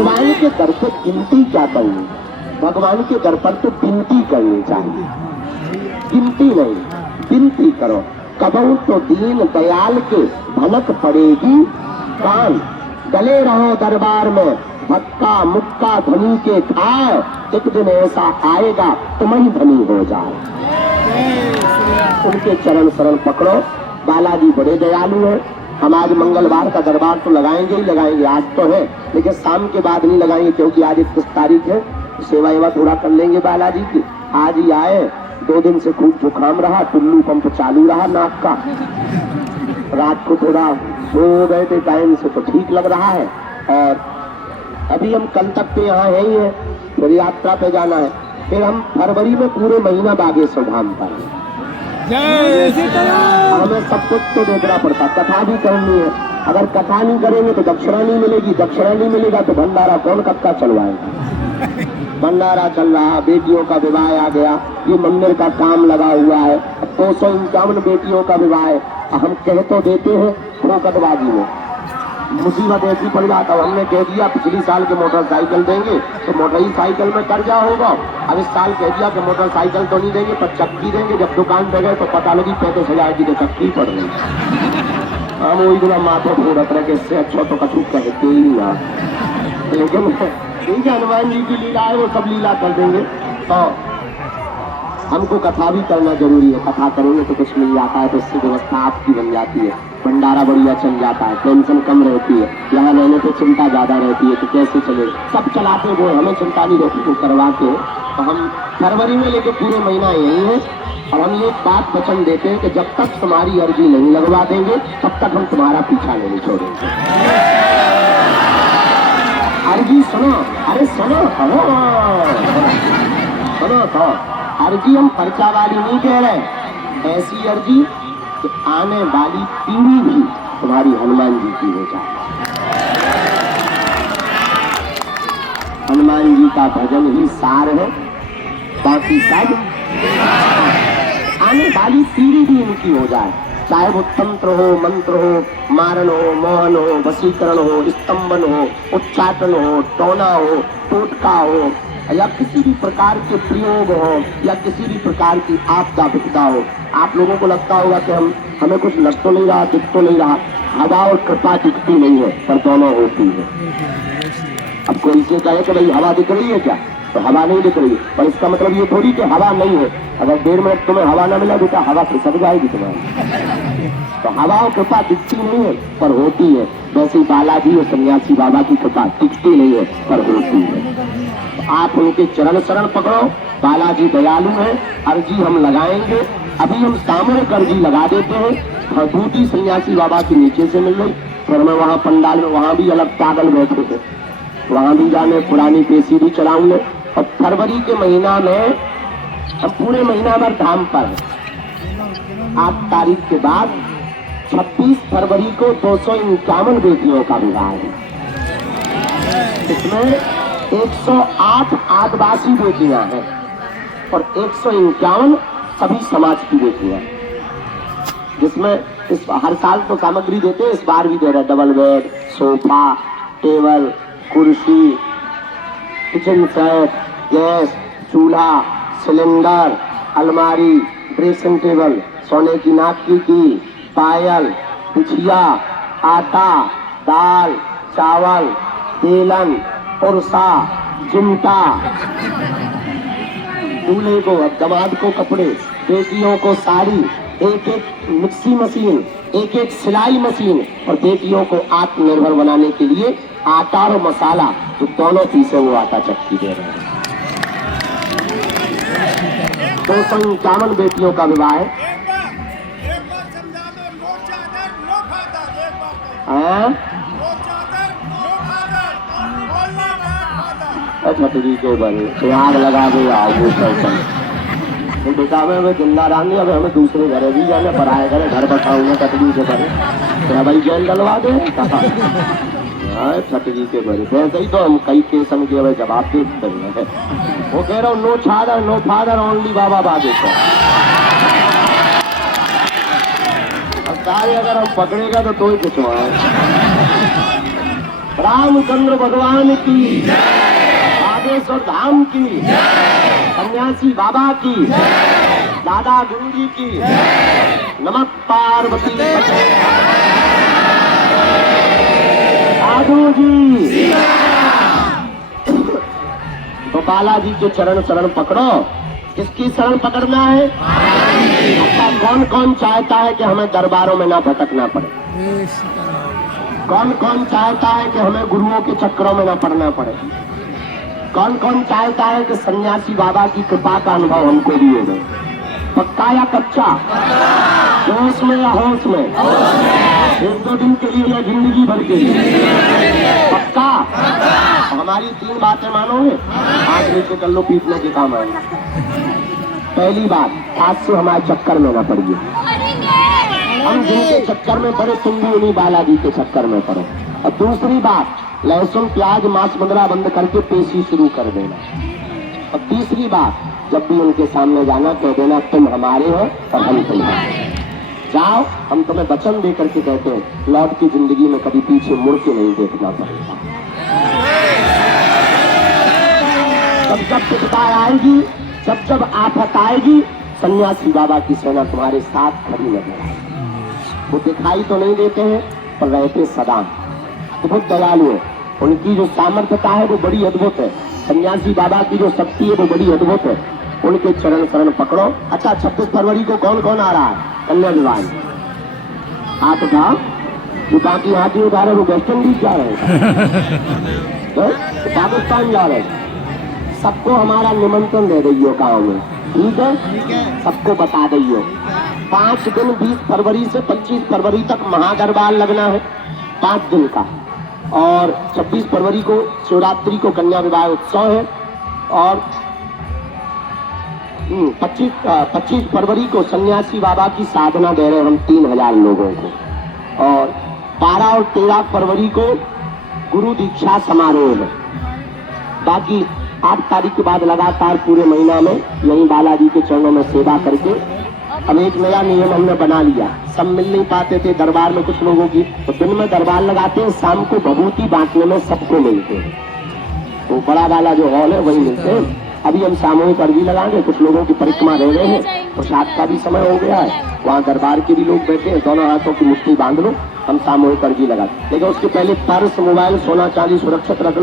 भगवान के दर पे गिनती क्या करनी, भगवान के दर पर तो गिनती करनी चाहिए, गिनती नहीं, गिनती करो। कबहू तो दीन दयाल के भनक पड़ेगी कान, गले रहो दरबार में धक्का मुक्का धनी के खाए, एक दिन ऐसा आएगा तुम ही धनी हो जाओ। उनके चरण शरण पकड़ो। बालाजी बड़े दयालु हैं। हम आज मंगलवार का दरबार तो लगाएंगे ही लगाएंगे, आज तो है, लेकिन शाम के बाद नहीं लगाएंगे क्योंकि आज 31 तारीख है। सेवा एवा थोड़ा कर लेंगे बालाजी की। आज ही आए, 2 दिन से खूब जुकाम रहा, टुल्लू पंप चालू रहा नाक का, रात को थोड़ा सो गए थे टाइम से तो ठीक लग रहा है। और अभी हम कल तक तो यहाँ है ही है, फिर यात्रा पे जाना है, फिर हम फरवरी में पूरे महीना बागेश्वर धाम पर। हमें सब कुछ तो देखना पड़ता, कथा भी करनी है। अगर कथा नहीं करेंगे तो दक्षिणा नहीं मिलेगी, दक्षिणा नहीं मिलेगा तो भंडारा कौन कब का चलवाएगा। भंडारा चल रहा, बेटियों का विवाह आ गया, ये मंदिर का काम लगा हुआ है, 251 बेटियों का विवाह है। हम कह तो देते हैं फोकटबाजी में, मुसीबत ऐसी पड़ जाता है। हमने कह दिया पिछली साल के मोटरसाइकिल देंगे तो मोटरसाइकिल में कर्जा होगा, अब इस साल कह दिया कि मोटरसाइकिल तो नहीं देंगे पर चक्की देंगे। जब दुकान पे गए तो पता लगी 35,000 की तो चक्की पड़ गई। हम वही दिन माथे फोड़त रहे कि इससे अच्छा तो कछु कहते ही नहीं। लेकिन ठीक है, हनुमान जी की लीला है, वो सब लीला कर देंगे। तो हमको कथा भी करना जरूरी है, कथा करेंगे तो कुछ मिल जाता है, तो इससे व्यवस्था आपकी बन जाती है, भंडारा बढ़िया चल जाता है, टेंशन कम रहती है। यहाँ रहने पे चिंता ज्यादा रहती है कि कैसे चले, सब चलाते हो, हमें चिंता नहीं रहती, तो करवाते हो। तो हम फरवरी में लेके पूरे महीना यही है। और हम ये बात वचन देते हैं कि जब तक तुम्हारी अर्जी नहीं लगवा देंगे तब तक हम तुम्हारा पीछा नहीं छोड़ेंगे। अर्जी सुनो, अरे सुनो सुनो तो अर्जी हम पर्चा वाली नहीं कह रहे, ऐसी अर्जी कि आने वाली पीढ़ी भी तुम्हारी हनुमान जी की हो जाए। हनुमान जी का भजन ही सार है, बाकी सब आने वाली पीढ़ी भी उनकी हो जाए, चाहे वो तंत्र हो, मंत्र हो, मारन हो, मोहन हो, वशीकरण हो, स्तंभन हो, उच्चाटन हो, टोना हो, टोटका हो, या किसी भी प्रकार के प्रयोग हो, या किसी भी प्रकार की आपदा विपदा हो। आप लोगों को लगता होगा कि हमें कुछ लग तो नहीं रहा, दिख तो नहीं रहा, हवा और कृपा दिखती नहीं है, पर दोनों होती है। अब कोई से कहे कि भाई हवा दिख रही है क्या, तो हवा नहीं दिख रही है, पर इसका मतलब ये थोड़ी कि हवा नहीं है। अगर 1.5 मिनट तुम्हें हवा ना मिला बेटा, हवा खिसक जाएगी तुम्हारी। तो हवा और कृपा दिखती नहीं है पर होती है। वैसे बालाजी और सन्यासी बाबा की कृपा दिखती नहीं है पर होती है। तो आप उनके चरण शरण पकड़ो। बालाजी दयालु है, अर्जी हम लगाएंगे। अभी हम सामूहिक अर्जी लगा देते हैं। दूसरी सन्यासी बाबा की नीचे से मिल गई, फिर मैं वहाँ पंडाल में, वहाँ भी अलग पागल बैठे थे, वहाँ भी जाने, पुरानी पेशी भी चलाऊंगे। और फरवरी के महीना में हम पूरे महीना भर धाम पर 8 तारीख के बाद 26 फरवरी को 251 बेटियों का विवाह है। इसमें 108 आदिवासी बेटियां हैं और 151 सभी समाज की बेटियां, जिसमें इस हर साल तो सामग्री देते हैं, इस बार भी दे रहे, डबल बेड, सोफा, टेबल, कुर्सी, किचन सेट, गैस, चूल्हा, सिलेंडर, अलमारी, ड्रेसिंग टेबल, सोने की नाक की कील, पायल, बिछिया, आटा, दाल, चावल, तेलन, पुरसा, चिमटा, दूल्हे को, दामाद को कपड़े, बेटियों को साड़ी, एक मिक्सी मशीन, एक सिलाई मशीन, और बेटियों को आत्मनिर्भर बनाने के लिए आटा और मसाला, तो दोनों पीसे वो आटा चक्की दे रहे हैं। 251 बेटियों का विवाह है। छतरी के बने आग लगा दे आओ तो बेटा हमें जिंदा रहनी, अब हमें दूसरे घरे भी जाने, पराए घरे घर बसाऊंगा छतरी के बने, तो भाई जेल डलवा दे। छतरी के बने वैसे ही तो हम कई केसन के भाई जवाब देते हैं। वो कह रहा हूँ no father, no father, only Baba Bageshwar. अब अगर हम पकड़ेगा तो ही कुछ है। रामचंद्र भगवान की, बागेश्वर धाम की, सन्यासी बाबा की, दादा गुरु जी की, नमः पार्वती पते। साधु जी तो बालाजी के चरण शरण पकड़ो। किसकी शरण पकड़ना है? अच्छा, कौन कौन चाहता है कि हमें दरबारों में ना भटकना पड़े? कौन कौन चाहता है कि हमें गुरुओं के चक्करों में ना पड़ना पड़े? कौन कौन चाहता है कि सन्यासी बाबा की कृपा का अनुभव हमको भी हो? पक्का या कच्चा? जोश में या होश में? एक दो दिन के लिए या जिंदगी भर के लिए? पक्का? हमारी 3 बातें मानोगे? आज नीचे कर लो, पीटने के काम आएंगे। पहली बात, आज से हमारे चक्कर में ना पड़िए। हम जिनके चक्कर में पड़े तुम भी उन्हीं बालाजी के चक्कर में पड़ो। और दूसरी बात, लहसुन प्याज मांस मदिरा बंद करके पेशी शुरू कर देना। और तीसरी बात, जब भी उनके सामने जाना कह देना तुम हमारे हो और हम तुम्हारे। जाओ, हम तुम्हें वचन दे करके कहते हैं, लौट की जिंदगी में कभी पीछे मुड़ के नहीं देखना पड़ेगा। जब जब विपदा आएगी, जब जब आफत आएगी, सन्यासी बाबा की सेना तुम्हारे साथ खड़ी नजर आएगी। वो दिखाई तो नहीं देते हैं पर रहते सदा। बहुत दयालु है, उनकी जो सामर्थ्यता है वो बड़ी अद्भुत है। सन्यासी बाबा की जो शक्ति है वो बड़ी अद्भुत है। उनके चरण शरण पकड़ो। अच्छा, 26 फरवरी को कौन कौन आ रहा है? कन्या विवाह। हाथ उठाओ। जो बाकी हाथी उठा रहे वो वेस्ट इंडीज जा रहे हैं, पाकिस्तान जा रहे हैं। सबको हमारा निमंत्रण दे दइयो गाँव में, ठीक है? सबको बता दइयो। 5 दिन 20 फरवरी से 25 फरवरी तक महादरबार लगना है, 5 दिन का। और 26 फरवरी को शिवरात्रि को कन्या विवाह उत्सव है। और 25 फरवरी को सन्यासी बाबा की साधना दे रहे हैं हम 3000 लोगों को। और 12 और 13 फरवरी को गुरु दीक्षा समारोह है। बाकी 8 तारीख के बाद लगातार पूरे महीना में यही बालाजी के चरणों में सेवा करके अब एक नया नियम हमने बना लिया। सब मिल नहीं पाते थे दरबार में कुछ लोगों की, तो दिन में दरबार लगाते हैं, शाम को भभूति बांटने में सबको मिलते हैं। तो बड़ा वाला जो हॉल है वही मिलते हैं। अभी हम सामूहिक अर्जी लगाएंगे, कुछ लोगों की परिक्रमा रह गए हैं, प्रसाद का भी समय हो गया है। वहाँ दरबार के भी लोग बैठे हैं, दोनों हाथों की मुट्ठी बांध लो, हम सामूहिक अर्जी लगाते। लेकिन उसके पहले पर्स, मोबाइल, सोना चांदी सुरक्षित रख लो।